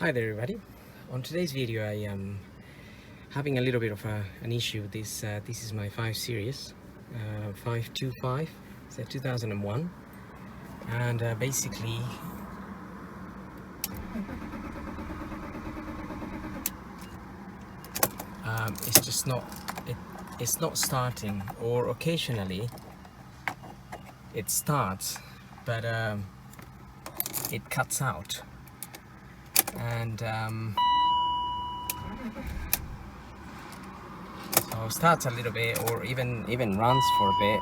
Hi there everybody. On today's video I am having a little bit of an issue with this. This is my 5 Series 525. It's a 2001 and basically it's just it's not starting, or occasionally it starts but it cuts out. And so starts a little bit, or even runs for a bit.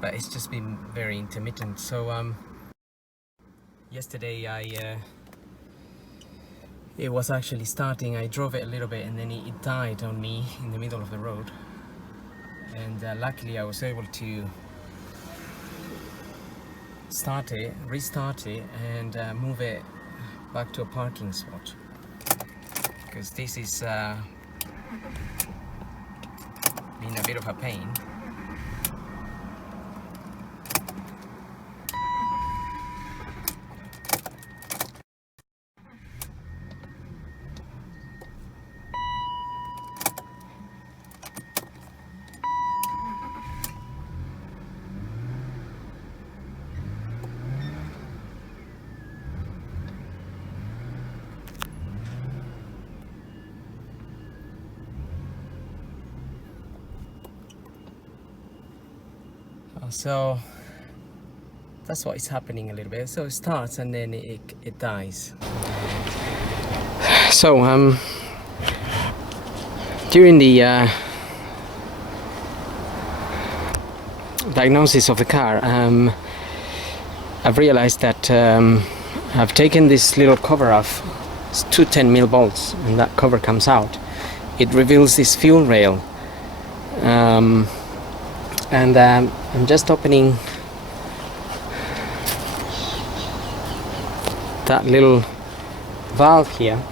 But it's just been very intermittent. So yesterday it was actually starting. I drove it a little bit and then it died on me in the middle of the road. And luckily I was able to restart it and move it back to a parking spot, because this is been a bit of a pain. So that's what is happening a little bit. So it starts and then it dies. So during the diagnosis of the car, I've realized that I've taken this little cover off. It's two 10mm bolts, and that cover comes out. It reveals this fuel rail. And I'm just opening that little valve here,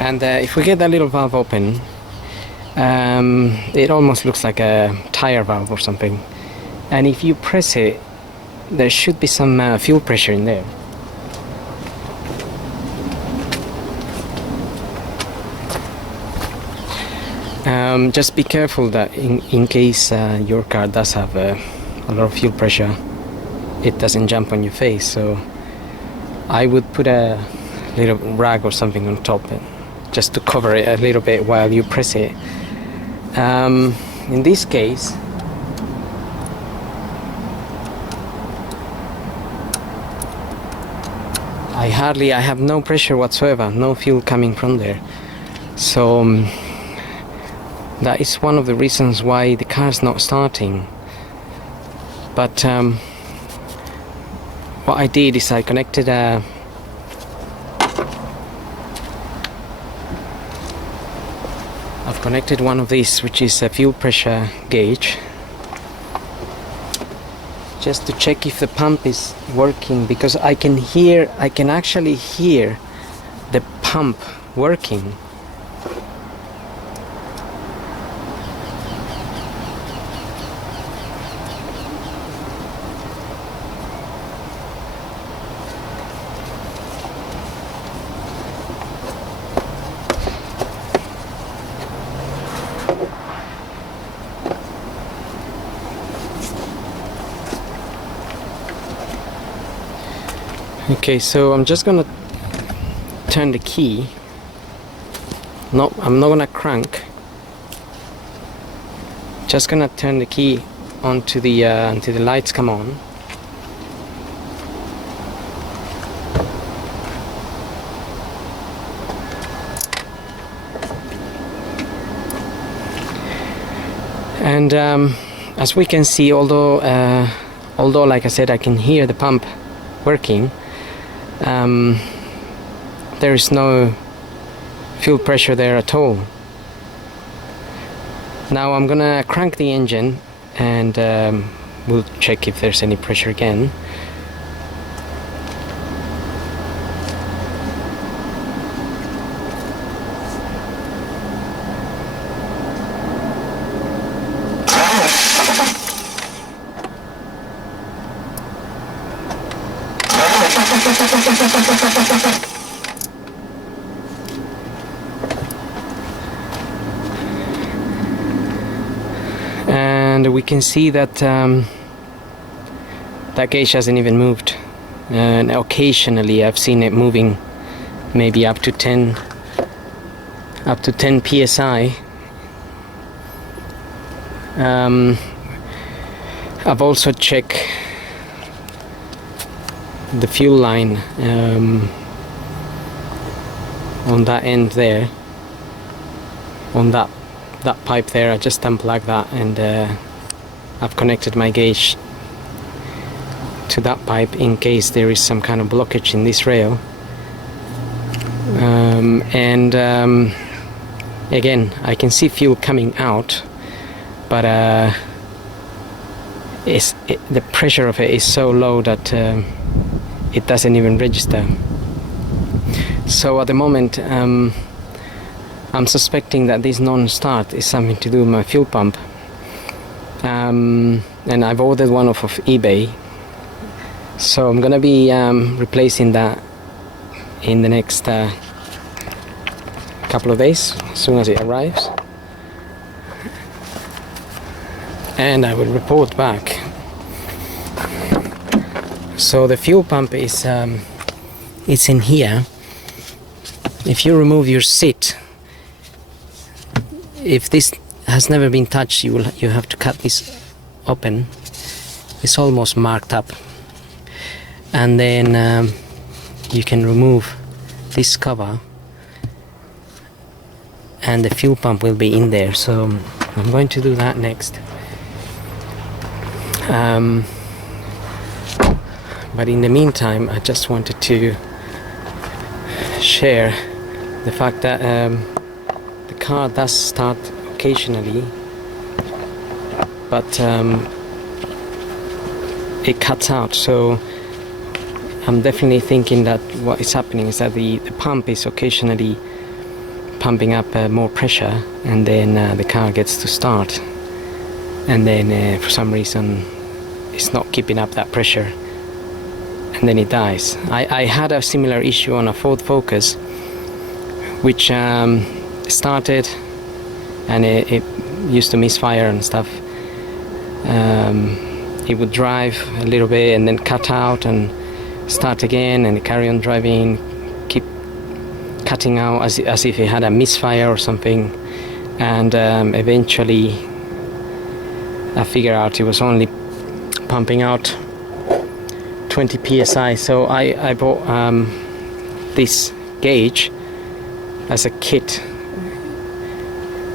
and if we get that little valve open, it almost looks like a tire valve or something, and if you press it, there should be some fuel pressure in there. Just be careful that in case your car does have a lot of fuel pressure, it doesn't jump on your face. So I would put a little rag or something on top just to cover it a little bit while you press it. In this case, I have no pressure whatsoever, no fuel coming from there. So that is one of the reasons why the car's not starting. But what I did is I connected I've connected one of these, which is a fuel pressure gauge, just to check if the pump is working, because I can actually hear the pump working. Okay, so I'm just gonna turn the key. No, I'm not gonna crank. Just gonna turn the key onto the until the lights come on. And as we can see, although like I said, I can hear the pump working, there is no fuel pressure there at all. Now I'm gonna crank the engine and we'll check if there's any pressure again. And we can see that that gauge hasn't even moved, and occasionally I've seen it moving maybe up to 10 psi. I've also checked the fuel line on that end there, on that pipe there. I just unplugged that, and I've connected my gauge to that pipe in case there is some kind of blockage in this rail. Again, I can see fuel coming out, but the pressure of it is so low that it doesn't even register. So at the moment I'm suspecting that this non-start is something to do with my fuel pump, and I've ordered one off of eBay, so I'm gonna be replacing that in the next couple of days, as soon as it arrives, and I will report back. So the fuel pump is it's in here. If you remove your seat, if this has never been touched, you have to cut this open. It's almost marked up, and then you can remove this cover, and the fuel pump will be in there. So I'm going to do that next. But in the meantime, I just wanted to share the fact that the car does start occasionally, but it cuts out. So I'm definitely thinking that what is happening is that the pump is occasionally pumping up more pressure, and then the car gets to start, and then for some reason it's not keeping up that pressure, and then it dies. I had a similar issue on a Ford Focus, which started and it used to misfire and stuff. It would drive a little bit and then cut out and start again, and carry on driving, keep cutting out as if it had a misfire or something. And eventually I figured out it was only pumping out 20 psi. So I bought this gauge as a kit.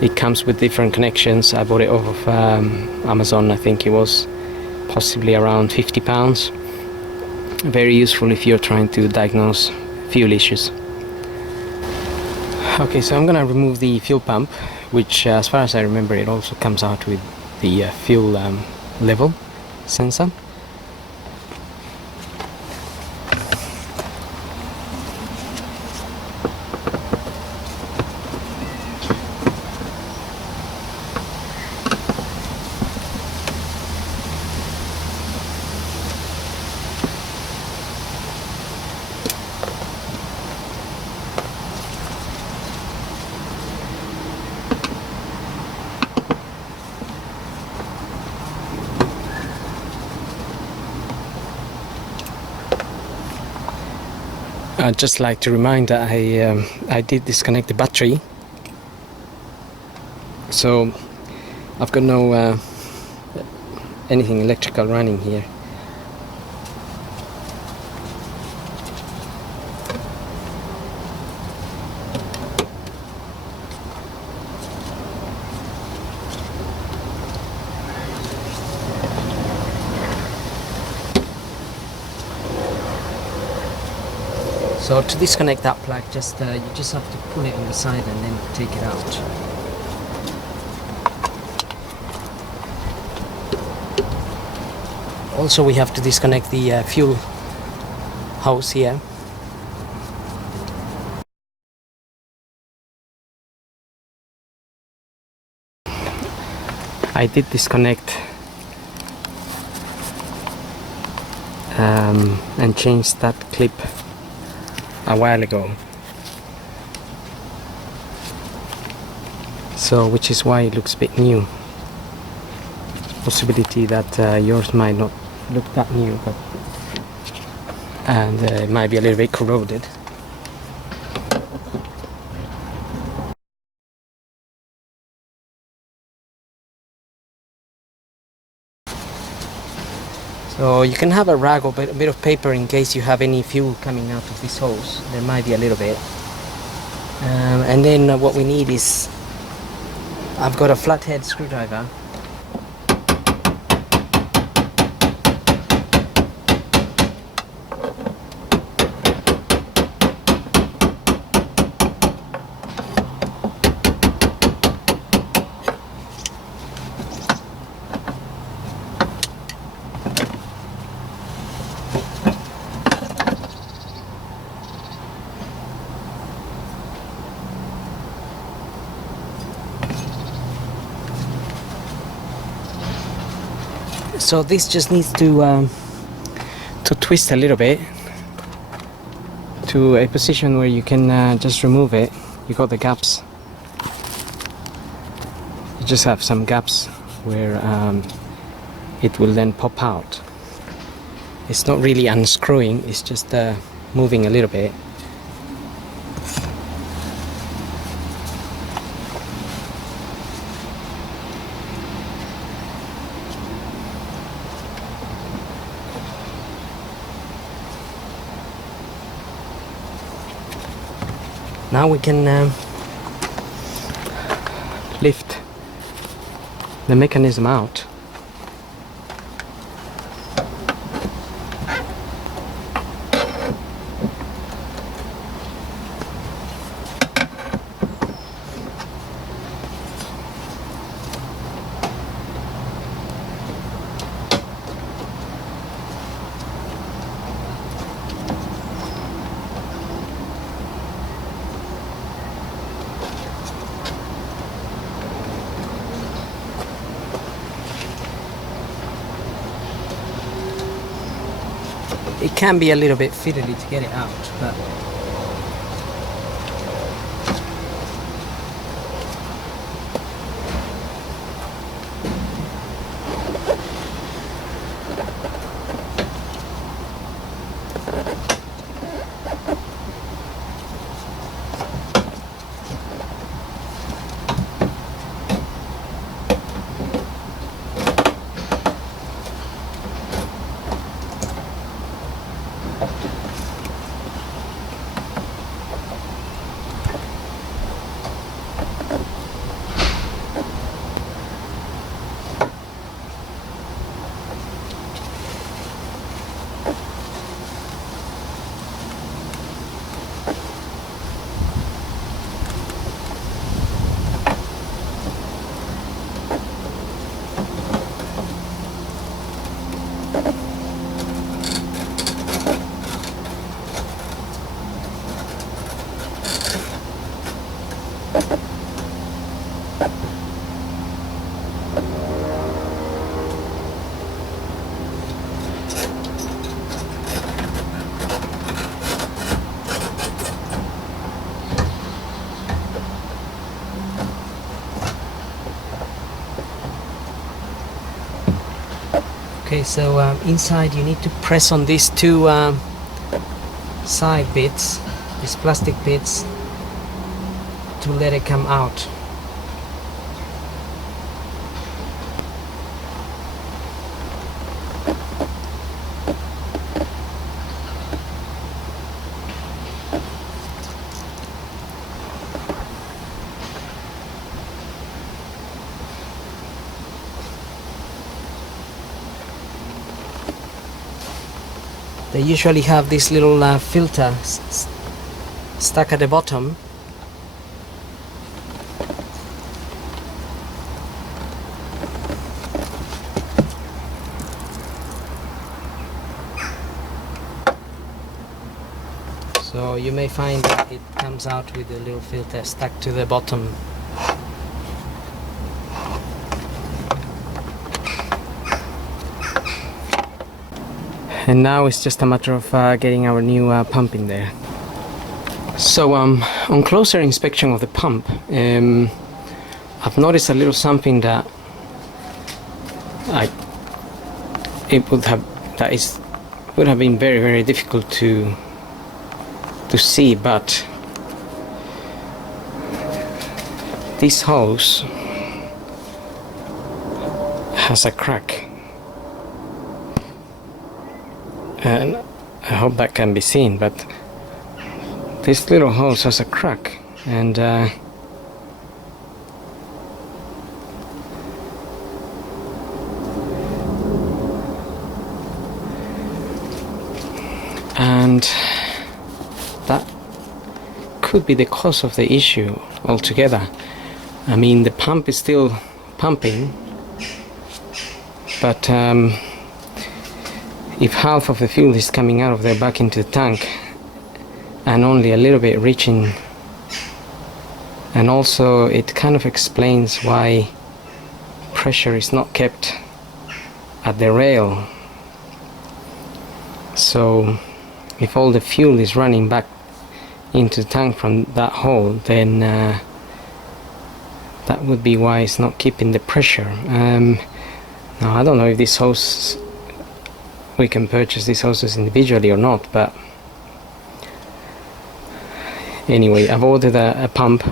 It comes with different connections. I bought it off of Amazon. I think it was possibly around £50. Very useful if you're trying to diagnose fuel issues. Okay, so I'm gonna remove the fuel pump, which as far as I remember, it also comes out with the fuel level sensor. I'd just like to remind that I did disconnect the battery, so I've got no anything electrical running here. So to disconnect that plug, you just have to pull it on the side and then take it out. Also, we have to disconnect the fuel hose here. I did disconnect and changed that clip a while ago. So, which is why it looks a bit new. Possibility that yours might not look that new, but and it might be a little bit corroded. So you can have a rag or a bit of paper in case you have any fuel coming out of this hose. There might be a little bit. And then what we need is, I've got a flathead screwdriver. So this just needs to twist a little bit to a position where you can just remove it. You got the gaps. You just have some gaps where it will then pop out. It's not really unscrewing, it's just moving a little bit. Now we can lift the mechanism out. It can be a little bit fiddly to get it out, but okay, so inside you need to press on these two side bits, these plastic bits, to let it come out. They usually have this little filter stuck at the bottom. So you may find that it comes out with a little filter stuck to the bottom. and now it's just a matter of getting our new pump in there. So on closer inspection of the pump, I've noticed a little something that would have been very, very difficult to see, but this hose has a crack, and I hope that can be seen, but this little hose has a crack, and that could be the cause of the issue altogether. I mean, the pump is still pumping, but if half of the fuel is coming out of there back into the tank and only a little bit reaching, and also it kind of explains why pressure is not kept at the rail. So if all the fuel is running back into the tank from that hole, then that would be why it's not keeping the pressure. Now I don't know if this hose, we can purchase these hoses individually or not, but anyway, I've ordered a pump,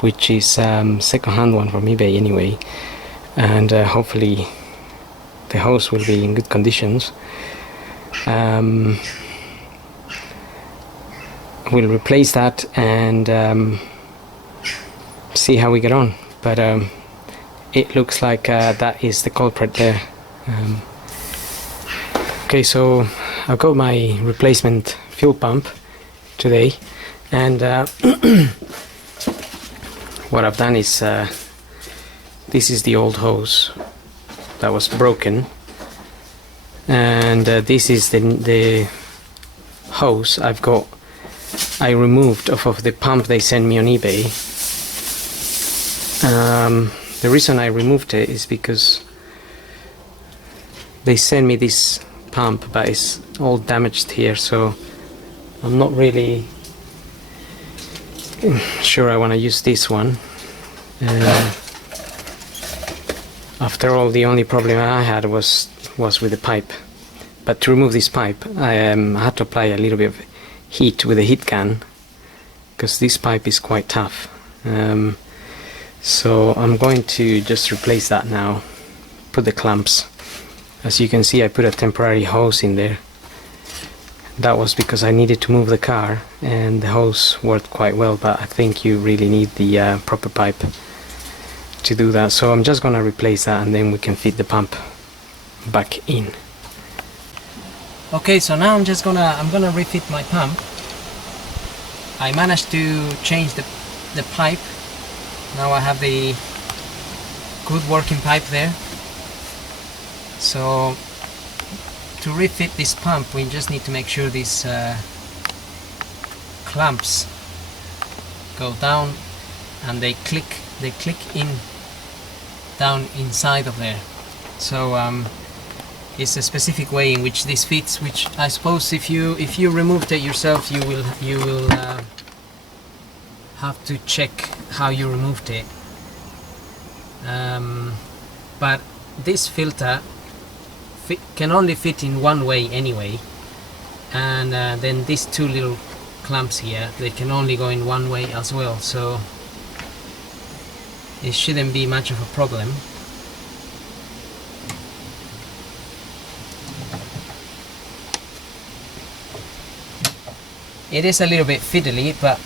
which is second-hand one from eBay anyway, and hopefully the hose will be in good conditions. We'll replace that and see how we get on, but it looks like that is the culprit there. Okay, so I've got my replacement fuel pump today, and what I've done is this is the old hose that was broken, and this is the hose I removed off of the pump they sent me on eBay. The reason I removed it is because they sent me this pump, but it's all damaged here, so I'm not really sure I want to use this one. After all, the only problem I had was with the pipe. But to remove this pipe, I had to apply a little bit of heat with a heat gun, because this pipe is quite tough. So I'm going to just replace that now, put the clamps. As you can see, I put a temporary hose in there. That was because I needed to move the car, and the hose worked quite well, but I think you really need the proper pipe to do that. So I'm just going to replace that, and then we can fit the pump back in. Okay, so now I'm gonna refit my pump. I managed to change the pipe. Now I have the good working pipe there. So to refit this pump, we just need to make sure these clamps go down, and they click in down inside of there. So it's a specific way in which this fits, which I suppose if you removed it yourself, you will have to check how you removed it. But this filter can only fit in one way anyway, and then these two little clamps here, they can only go in one way as well, so it shouldn't be much of a problem. It is a little bit fiddly, but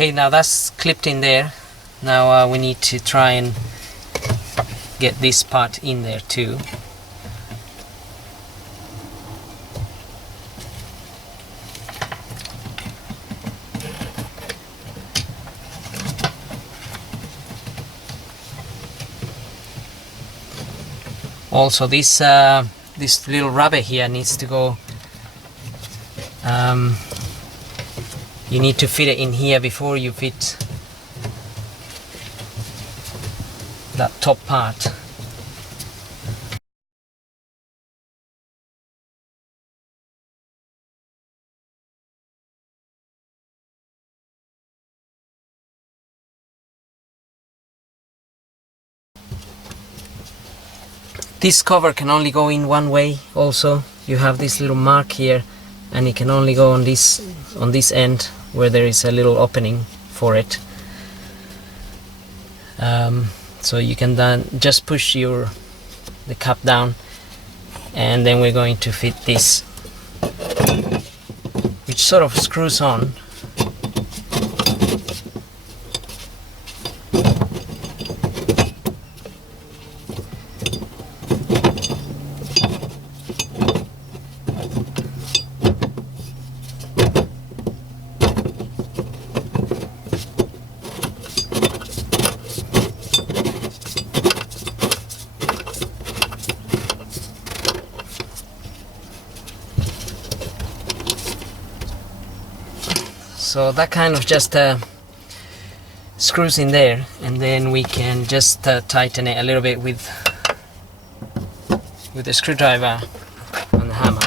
Okay, now that's clipped in there. Now we need to try and get this part in there too. Also this little rubber here needs to go, you need to fit it in here before you fit that top part. This cover can only go in one way. Also, you have this little mark here, and it can only go on this end where there is a little opening for it. So you can then just push the cap down, and then we're going to fit this, which sort of screws on. So that kind of just screws in there, and then we can just tighten it a little bit with the screwdriver and the hammer.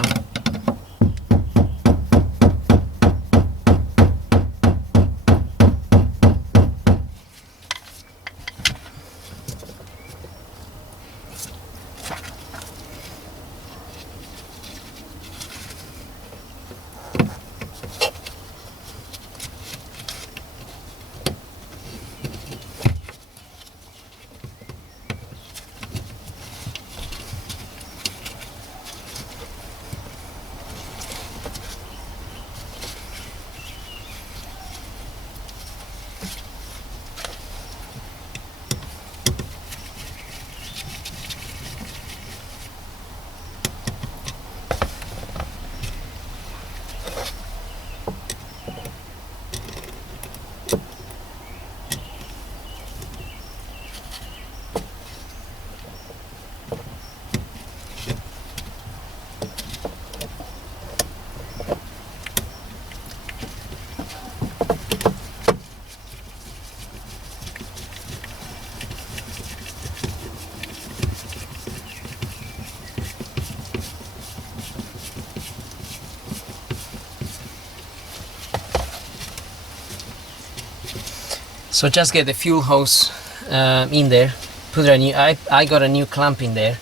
So just get the fuel hose in there, put a new, I got a new clamp in there,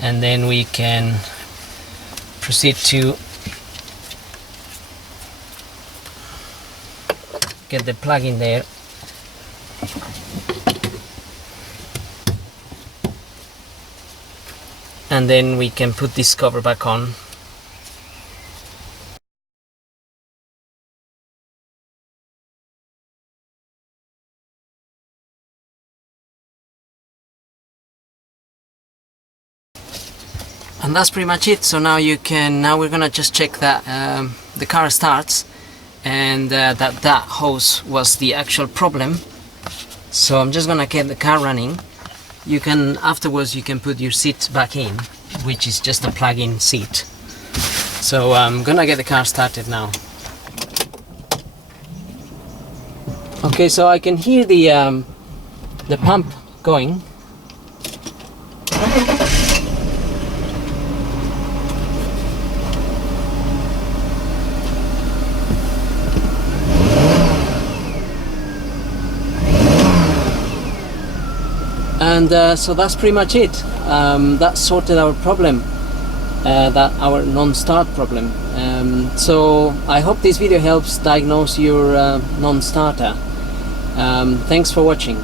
and then we can proceed to get the plug in there. And then we can put this cover back on. And that's pretty much it. So now we're gonna just check that the car starts, and that hose was the actual problem. So I'm just gonna get the car running. Afterwards you can put your seat back in, which is just a plug-in seat. So I'm gonna get the car started now. Okay, so I can hear the pump going. And so that's pretty much it. That sorted our problem, our non-start problem. So I hope this video helps diagnose your non-starter. Thanks for watching.